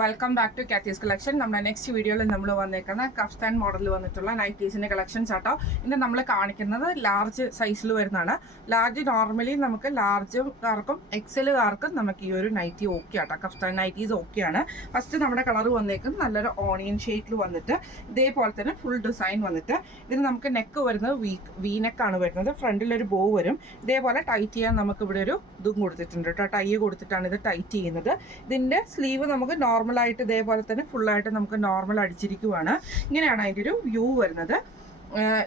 Welcome back to കാത്തീസ് collection. നമ്മുടെ next വീഡിയോയിൽ നമ്മൾ വന്നേക്കുന്ന കഫ്താൻ മോഡലിൽ വന്നിട്ടുള്ള നൈറ്റീസിൻ്റെ കളക്ഷൻസ് ആട്ടോ. ഇന്ന് നമ്മൾ കാണിക്കുന്നത് ലാർജ് സൈസിൽ വരുന്നതാണ്. ലാർജ് നോർമലി നമുക്ക് ലാർജുകാർക്കും എക്സലുകാർക്കും നമുക്ക് ഈ ഒരു നൈറ്റി ഓക്കെ ആട്ടോ. കഫ്താൻ നൈറ്റീസ് ഓക്കെയാണ്. ഫസ്റ്റ് നമ്മുടെ കളർ വന്നേക്കുന്നത് നല്ലൊരു ഓണിയൻ ഷേപ്പിൽ വന്നിട്ട് ഇതേപോലെ തന്നെ ഫുൾ ഡിസൈൻ വന്നിട്ട് ഇതിന് നമുക്ക് നെക്ക് വരുന്നത് വി നെക്കാണ് വരുന്നത്. ഫ്രണ്ടിലൊരു ബോ വരും. ഇതേപോലെ ടൈറ്റ് ചെയ്യാൻ നമുക്ക് ഇവിടെ ഒരു ഇതും കൊടുത്തിട്ടുണ്ട് കേട്ടോ. ടൈ കൊടുത്തിട്ടാണ് ഇത് ടൈറ്റ് ചെയ്യുന്നത്. ഇതിൻ്റെ സ്ലീവ് നമുക്ക് നോർമലായിട്ട് ഇതേപോലെ തന്നെ ഫുള്ളായിട്ട് നമുക്ക് നോർമൽ അടിച്ചിരിക്കുവാണ്. ഇങ്ങനെയാണ് അതിൻ്റെ ഒരു വ്യൂ വരുന്നത്.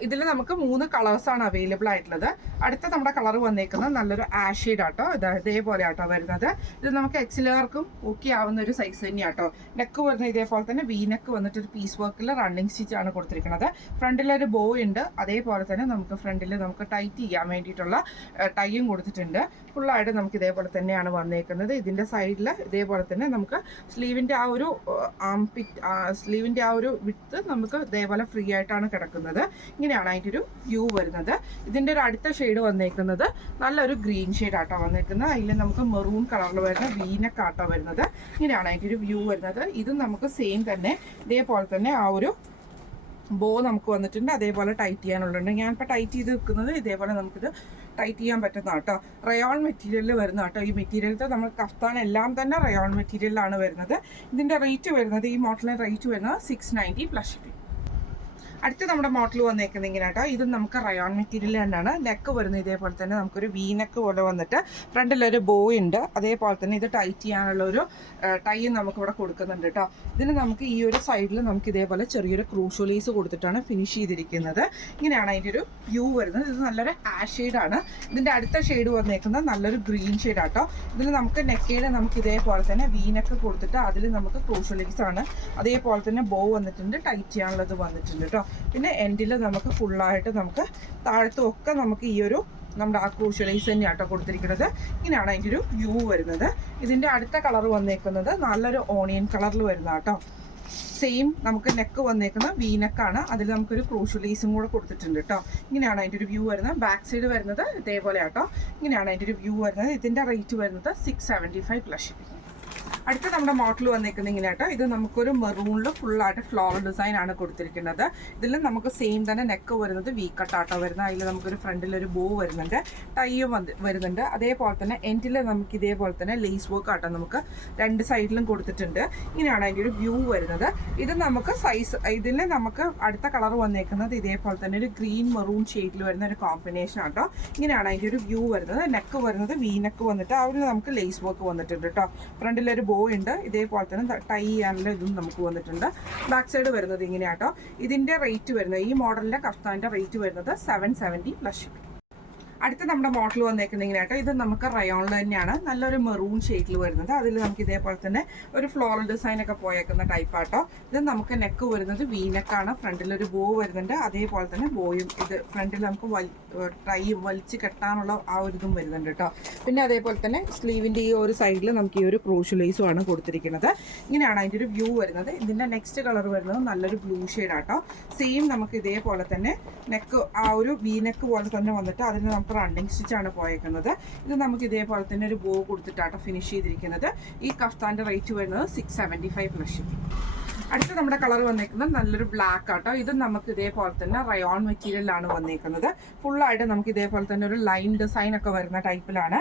ഇതിൽ നമുക്ക് 3 കളേഴ്സാണ് അവൈലബിൾ ആയിട്ടുള്ളത്. അടുത്ത നമ്മുടെ കളർ വന്നേക്കുന്നത് നല്ലൊരു ആഷ് ഷെയ്ഡ് ആട്ടോ. ഇതേപോലെ ആട്ടോ വരുന്നത്. ഇത് നമുക്ക് എക്സലുകാർക്കും ഓക്കെ ആവുന്ന ഒരു സൈസ് തന്നെയാട്ടോ. നെക്ക് വരുന്നത് ഇതേപോലെ തന്നെ വി നെക്ക് വന്നിട്ട് ഒരു പീസ് വർക്കിൽ റണ്ണിങ് സ്റ്റിച്ച് ആണ് കൊടുത്തിരിക്കുന്നത്. ഫ്രണ്ടിലൊരു ബോ ഉണ്ട്. അതേപോലെ തന്നെ നമുക്ക് ഫ്രണ്ടിൽ നമുക്ക് ടൈറ്റ് ചെയ്യാൻ വേണ്ടിയിട്ടുള്ള ടൈയും കൊടുത്തിട്ടുണ്ട്. ഫുള്ളായിട്ട് നമുക്ക് ഇതേപോലെ തന്നെയാണ് വന്നേക്കുന്നത്. ഇതിൻ്റെ സൈഡിൽ ഇതേപോലെ തന്നെ നമുക്ക് സ്ലീവിൻ്റെ ആ ഒരു സ്ലീവിൻ്റെ ആ ഒരു വിഡ്ത്ത് നമുക്ക് ഇതേപോലെ ഫ്രീ ആയിട്ടാണ് കിടക്കുന്നത്. ഇങ്ങനെയാണ് അതിൻ്റെ ഒരു വ്യൂ വരുന്നത്. ഇതിൻ്റെ ഒരു അടുത്ത ഷെയ്ഡ് വന്നേക്കുന്നത് നല്ലൊരു ഗ്രീൻ ഷെയ്ഡ് ആട്ടോ വന്നേക്കുന്നത്. അതിൽ നമുക്ക് മെറൂൺ കളറിൽ വരുന്ന വീനക്ക് ആട്ടോ വരുന്നത്. ഇങ്ങനെയാണ് അതിൻ്റെ ഒരു വ്യൂ വരുന്നത്. ഇതും നമുക്ക് സെയിം തന്നെ ഇതേപോലെ തന്നെ ആ ഒരു ബോ നമുക്ക് വന്നിട്ടുണ്ട്. അതേപോലെ ടൈറ്റ് ചെയ്യാനുള്ളുണ്ട്. ഞാനിപ്പോൾ ടൈറ്റ് ചെയ്ത് വെക്കുന്നത് ഇതേപോലെ നമുക്കിത് ടൈറ്റ് ചെയ്യാൻ പറ്റുന്ന കേട്ടോ. റയോൺ മെറ്റീരിയലിൽ വരുന്ന കേട്ടോ. ഈ മെറ്റീരിയലത്തെ നമ്മൾ കഫ്താൻ എല്ലാം തന്നെ റയോൺ മെറ്റീരിയലിലാണ് വരുന്നത്. ഇതിൻ്റെ റേറ്റ് വരുന്നത് ഈ മോഡലിൻ്റെ റേറ്റ് വരുന്നത് 690 പ്ലസ് ഷിപ്പിംഗ്. അടുത്ത് നമ്മുടെ മോഡൽ വന്നേക്കുന്നത് ഇങ്ങനെ കേട്ടോ. ഇതും നമുക്ക് റയോൺ മെറ്റീരിയൽ തന്നെയാണ്. നെക്ക് വരുന്നത് ഇതേപോലെ തന്നെ നമുക്കൊരു വി നെക്ക് പോലെ വന്നിട്ട് ഫ്രണ്ടിലൊരു ബോ ഉണ്ട്. അതേപോലെ തന്നെ ഇത് ടൈറ്റ് ചെയ്യാനുള്ള ഒരു ടൈയും നമുക്കിവിടെ കൊടുക്കുന്നുണ്ട് കേട്ടോ. ഇതിന് നമുക്ക് ഈ ഒരു സൈഡിൽ നമുക്ക് ഇതേപോലെ ചെറിയൊരു ക്രൂഷോ ലേസ് കൊടുത്തിട്ടാണ് ഫിനിഷ് ചെയ്തിരിക്കുന്നത്. ഇങ്ങനെയാണ് അതിൻ്റെ ഒരു വ്യൂ വരുന്നത്. ഇത് നല്ലൊരു ആഷ് ഷെയ്ഡാണ്. ഇതിൻ്റെ അടുത്ത ഷെയ്ഡ് വന്നേക്കുന്നത് നല്ലൊരു ഗ്രീൻ ഷെയ്ഡ് ആട്ടോ. ഇതിൽ നമുക്ക് നെക്കയിൽ നമുക്ക് ഇതേപോലെ തന്നെ വി നെക്ക് കൊടുത്തിട്ട് അതിൽ നമുക്ക് ക്രൂഷോ ലേസ് ആണ്. അതേപോലെ തന്നെ ബോ വന്നിട്ടുണ്ട്. ടൈറ്റ് ചെയ്യാനുള്ളത് വന്നിട്ടുണ്ട് കേട്ടോ. പിന്നെ എൻഡിൽ നമുക്ക് ഫുള്ളായിട്ട് നമുക്ക് താഴത്തും ഒക്കെ നമുക്ക് ഈ ഒരു നമ്മുടെ ആ ക്രൂഷ്യലൈസ് തന്നെയാട്ടോ കൊടുത്തിരിക്കുന്നത്. ഇങ്ങനെയാണ് അതിൻ്റെ ഒരു വ്യൂ വരുന്നത്. ഇതിൻ്റെ അടുത്ത കളർ വന്നേക്കുന്നത് നല്ലൊരു ഓണിയൻ കളറിൽ വരുന്ന കേട്ടോ. സെയിം നമുക്ക് നെക്ക് വന്നേക്കുന്നത് വി നെക്കാണ്. അതിൽ നമുക്കൊരു ക്രൂഷ്യലൈസും കൂടെ കൊടുത്തിട്ടുണ്ട് കേട്ടോ. ഇങ്ങനെയാണ് അതിൻ്റെ ഒരു വ്യൂ വരുന്നത്. ബാക്ക് സൈഡ് വരുന്നത് ഇതേപോലെ ആട്ടോ. ഇങ്ങനെയാണ് അതിൻ്റെ ഒരു വ്യൂ വരുന്നത്. ഇതിൻ്റെ റേറ്റ് വരുന്നത് 675 പ്ലസ് ഷിപ്പിംഗ്. അടുത്ത നമ്മുടെ മോഡൽ വന്നേക്കുന്നത് ഇങ്ങനെ കേട്ടോ. ഇത് നമുക്കൊരു മെറൂണിൽ ഫുള്ളായിട്ട് ഫ്ലോറൽ ഡിസൈൻ ആണ് കൊടുത്തിരിക്കുന്നത്. ഇതിൽ നമുക്ക് സെയിം തന്നെ നെക്ക് വരുന്നത് വി കട്ടാട്ടോ വരുന്നത്. അതിൽ നമുക്കൊരു ഫ്രണ്ടിലൊരു ബോ വരുന്നുണ്ട്. ടൈയും വരുന്നുണ്ട്. അതേപോലെ തന്നെ എൻഡിൽ നമുക്ക് ഇതേപോലെ തന്നെ ലേസ് വർക്ക് ആട്ടോ നമുക്ക് 2 സൈഡിലും കൊടുത്തിട്ടുണ്ട്. ഇങ്ങനെയാണ് അതിൻ്റെ ഒരു വ്യൂ വരുന്നത്. ഇത് നമുക്ക് സൈസ് ഇതിൽ നമുക്ക് അടുത്ത കളർ വന്നേക്കുന്നത് ഇതേപോലെ തന്നെ ഒരു ഗ്രീൻ മെറൂൺ ഷെയ്ഡിൽ വരുന്ന ഒരു കോമ്പിനേഷൻ ആട്ടോ. ഇങ്ങനെയാണ് അതിൻ്റെ ഒരു വ്യൂ വരുന്നത്. നെക്ക് വരുന്നത് വി നെക്ക് വന്നിട്ട് അതിൽ നമുക്ക് ലേസ് വർക്ക് വന്നിട്ടുണ്ട് കേട്ടോ. ഫ്രണ്ടിലൊരു ബോ ഉണ്ട്. ഇതേപോലെ തന്നെ ടൈ ചെയ്യാനുള്ള ഇതും നമുക്ക് വന്നിട്ടുണ്ട്. ബാക്ക് സൈഡ് വരുന്നത് ഇങ്ങനെയാട്ടോ. ഇതിൻ്റെ റേറ്റ് വരുന്നത് ഈ മോഡലിൻ്റെ കഫ്താൻ്റെ റേറ്റ് വരുന്നത് 770 പ്ലസ് ഷിപ്പിംഗ്. അടുത്ത നമ്മുടെ മോഡൽ വന്നേക്കുന്നത് ഇങ്ങനെയാട്ടോ. ഇത് നമുക്ക് റയോണിൽ തന്നെയാണ്. നല്ലൊരു മെറൂൺ ഷെയ്ഡിൽ വരുന്നത്. അതിൽ നമുക്ക് ഇതേപോലെ തന്നെ ഒരു ഫ്ലോറൽ ഡിസൈനൊക്കെ പോയേക്കുന്ന ടൈപ്പാട്ടോ. ഇത് നമുക്ക് നെക്ക് വരുന്നത് വി നെക്കാണ്. ഫ്രണ്ടിലൊരു ബോ വരുന്നുണ്ട്. അതേപോലെ തന്നെ ബോയും ഇത് ഫ്രണ്ടിൽ നമുക്ക് ടൈ വലിച്ച് കെട്ടാനുള്ള ആ ഒരു ഇതും വരുന്നുണ്ട് കേട്ടോ. പിന്നെ അതേപോലെ തന്നെ സ്ലീവിൻ്റെ ഈ ഒരു സൈഡിൽ നമുക്ക് ഈ ഒരു ക്രൂഷ്യലൈസും ആണ് കൊടുത്തിരിക്കുന്നത്. ഇങ്ങനെയാണ് അതിൻ്റെ ഒരു വ്യൂ വരുന്നത്. ഇതിൻ്റെ നെക്സ്റ്റ് കളർ വരുന്നത് നല്ലൊരു ബ്ലൂ ഷെയ്ഡാട്ടോ. സെയിം നമുക്ക് ഇതേപോലെ തന്നെ നെക്ക് ആ ഒരു വി നെക്ക് പോലെ തന്നെ വന്നിട്ട് അതിന് നമുക്ക് റണ്ണിങ് സ്റ്റിച്ചാണ് പോയേക്കുന്നത്. ഇത് നമുക്ക് ഇതേപോലെ തന്നെ ഒരു ബോ കൊടുത്തിട്ടാട്ടോ ഫിനിഷ് ചെയ്തിരിക്കുന്നത്. ഈ കഫ്താൻ്റെ റേറ്റ് വരുന്നത് 675 പ്ലസ് ഷിപ്പിംഗ്. അടുത്ത നമ്മുടെ കളർ വന്നേക്കുന്നത് നല്ലൊരു ബ്ലാക്ക് ആട്ടോ. ഇത് നമുക്ക് ഇതേപോലെ തന്നെ റയോൺ മെറ്റീരിയലാണ് വന്നേക്കുന്നത്. ഫുള്ളായിട്ട് നമുക്ക് ഇതേപോലെ തന്നെ ഒരു ലൈൻ ഡിസൈൻ ഒക്കെ വരുന്ന ടൈപ്പിലാണ്.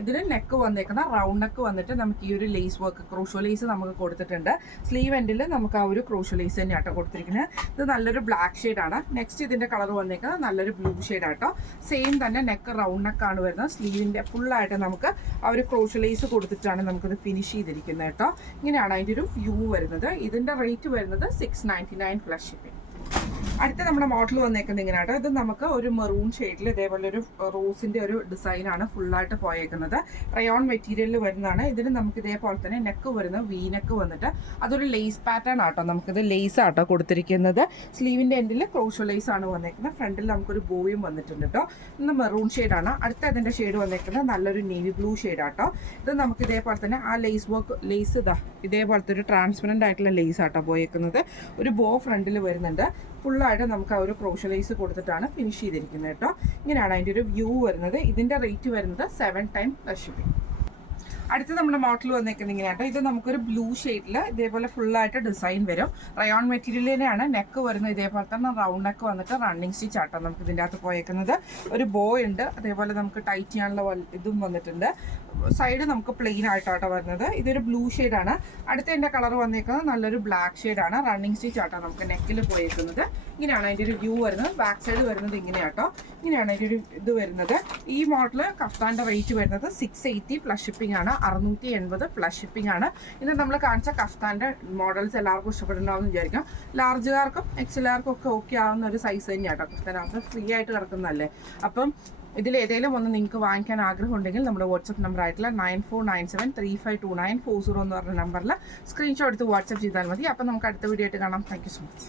ഇതിന് നെക്ക് വന്നേക്കുന്ന റൗണ്ട് നെക്ക് വന്നിട്ട് നമുക്ക് ഈ ഒരു ലേസ് വർക്ക് ക്രൂഷോ ലേസ് നമുക്ക് കൊടുത്തിട്ടുണ്ട്. സ്ലീവ് എൻഡിൽ നമുക്ക് ആ ഒരു ക്രൂഷോ ലേസ് തന്നെയാട്ടോ കൊടുത്തിരിക്കുന്നത്. ഇത് നല്ലൊരു ബ്ലാക്ക് ഷെയ്ഡാണ്. നെക്സ്റ്റ് ഇതിൻ്റെ കളർ വന്നേക്കുന്നത് നല്ലൊരു ബ്ലൂ ഷെയ്ഡാട്ടോ. സെയിം തന്നെ നെക്ക് റൗണ്ട് നെക്കാണ് വരുന്നത്. സ്ലീവിൻ്റെ ഫുള്ളായിട്ട് നമുക്ക് ആ ഒരു ക്രൂഷോ ലേസ് കൊടുത്തിട്ടാണ് നമുക്കിത് ഫിനിഷ് ചെയ്തിരിക്കുന്നത് കേട്ടോ. ഇങ്ങനെയാണ് അതിൻ്റെ ഒരു വ്യൂ വരുന്നത്. ഇതിൻ്റെ റേറ്റ് വരുന്നത് 699 പ്ലസ് ഷിപ്പിംഗ്. അടുത്ത നമ്മുടെ മോഡൽ വന്നേക്കുന്നത് ഇങ്ങനെ കേട്ടോ. ഇത് നമുക്ക് ഒരു മെറൂൺ ഷെയ്ഡിൽ ഇതേപോലെ ഒരു റോസിൻ്റെ ഒരു ഡിസൈനാണ് ഫുള്ളായിട്ട് പോയേക്കുന്നത്. റയോൺ മെറ്റീരിയലിൽ വരുന്നതാണ്. ഇതിന് നമുക്ക് ഇതേപോലെ തന്നെ നെക്ക് വരുന്നത് വി നെക്ക് വന്നിട്ട് അതൊരു ലേസ് പാറ്റേൺ ആട്ടോ. നമുക്കിത് ലേസ് ആട്ടോ കൊടുത്തിരിക്കുന്നത്. സ്ലീവിൻ്റെ എൻഡിൽ ക്രോഷോ ലേസ് ആണ് വന്നേക്കുന്നത്. ഫ്രണ്ടിൽ നമുക്കൊരു ബോയും വന്നിട്ടുണ്ട് കേട്ടോ. ഇന്ന് മെറൂൺ ഷെയ്ഡാണ്. അടുത്ത ഇതിൻ്റെ ഷെയ്ഡ് വന്നേക്കുന്നത് നല്ലൊരു നേവി ബ്ലൂ ഷെയ്ഡാട്ടോ. ഇത് നമുക്ക് ഇതേപോലെ തന്നെ ആ ലേസ് വർക്ക് ലേസ് ഇതേപോലത്തെ ഒരു ട്രാൻസ്പെറൻ്റ് ആയിട്ടുള്ള ലേസ് ആട്ടോ പോയേക്കുന്നത്. ഒരു ബോ ഫ്രണ്ടിൽ വരുന്നുണ്ട്. ഫുള്ളായിട്ട് നമുക്ക് ആ ഒരു ക്രോഷോ ലേസ് കൊടുത്തിട്ടാണ് ഫിനിഷ് ചെയ്തിരിക്കുന്നത് കേട്ടോ. ഇങ്ങനെയാണ് അതിൻ്റെ ഒരു വ്യൂ വരുന്നത്. ഇതിൻ്റെ റേറ്റ് വരുന്നത് 710 പ്ലസ് ഷിപ്പിംഗ്. അടുത്ത് നമ്മുടെ മോഡൽ വന്നേക്കുന്നത് ഇങ്ങനെയാട്ടോ. ഇത് നമുക്കൊരു ബ്ലൂ ഷെയ്ഡിൽ ഇതേപോലെ ഫുള്ളായിട്ട് ഡിസൈൻ വരും. റയോൺ മെറ്റീരിയലിനെയാണ്. നെക്ക് വരുന്നത് ഇതേപോലെ തന്നെ റൗണ്ട് നെക്ക് വന്നിട്ട് റണ്ണിങ് സ്റ്റിച്ച് ആട്ടോ നമുക്ക് ഇതിൻ്റെ അകത്ത് പോയേക്കുന്നത്. ഒരു ബോ ഉണ്ട്, അതേപോലെ നമുക്ക് ടൈറ്റ് ചെയ്യാനുള്ള ഇതും വന്നിട്ടുണ്ട്. സൈഡ് നമുക്ക് പ്ലെയിൻ ആയിട്ടാട്ടോ വരുന്നത്. ഇതൊരു ബ്ലൂ ഷെയ്ഡാണ്. അടുത്ത എൻ്റെ കളർ വന്നേക്കുന്നത് നല്ലൊരു ബ്ലാക്ക് ഷെയ്ഡാണ്. റണ്ണിങ് സ്റ്റിച്ച് ആട്ടോ നമുക്ക് നെക്കിൽ പോയേക്കുന്നത്. ഇങ്ങനെയാണ് അതിൻ്റെ ഒരു വ്യൂ വരുന്നത്. ബാക്ക് സൈഡ് വരുന്നത് ഇങ്ങനെയാട്ടോ. ഇങ്ങനെയാണ് അതിൻ്റെ ഒരു ഇത് വരുന്നത്. ഈ മോഡൽ കഫ്താൻ്റെ റേറ്റ് വരുന്നത് 680 പ്ലസ് ഷിപ്പിംഗ് ആണ്. 680 പ്ലസ് ഷിപ്പിംഗ് ആണ്. ഇത് നമ്മൾ കാണിച്ച കഫ്താൻ്റെ മോഡൽസ് എല്ലാവർക്കും ഇഷ്ടപ്പെടുന്നുണ്ടാവും വിചാരിക്കാം. ലാർജുകാർക്കും എക്സലുകാർക്കും ഒക്കെ ഓക്കെ ആവുന്ന ഒരു സൈസ് തന്നെയാട്ടോ കഫ്താനകത്ത്. ഫ്രീ ആയിട്ട് കിടക്കുന്നതല്ലേ. അപ്പം ഇതിലേതെങ്കിലും ഒന്ന് നിങ്ങൾക്ക് വാങ്ങിക്കാൻ ആഗ്രഹം ഉണ്ടെങ്കിൽ നമ്മുടെ വാട്സപ്പ് നമ്പർ ആയിട്ടുള്ള 9497352940 എന്ന് പറഞ്ഞ നമ്പറിൽ സ്ക്രീൻഷോട്ട് എടുത്ത് വാട്സപ്പ് ചെയ്താൽ മതി. അപ്പം നമുക്ക് അടുത്ത വീഡിയോ ആയിട്ട് കാണാം. Thank you so much.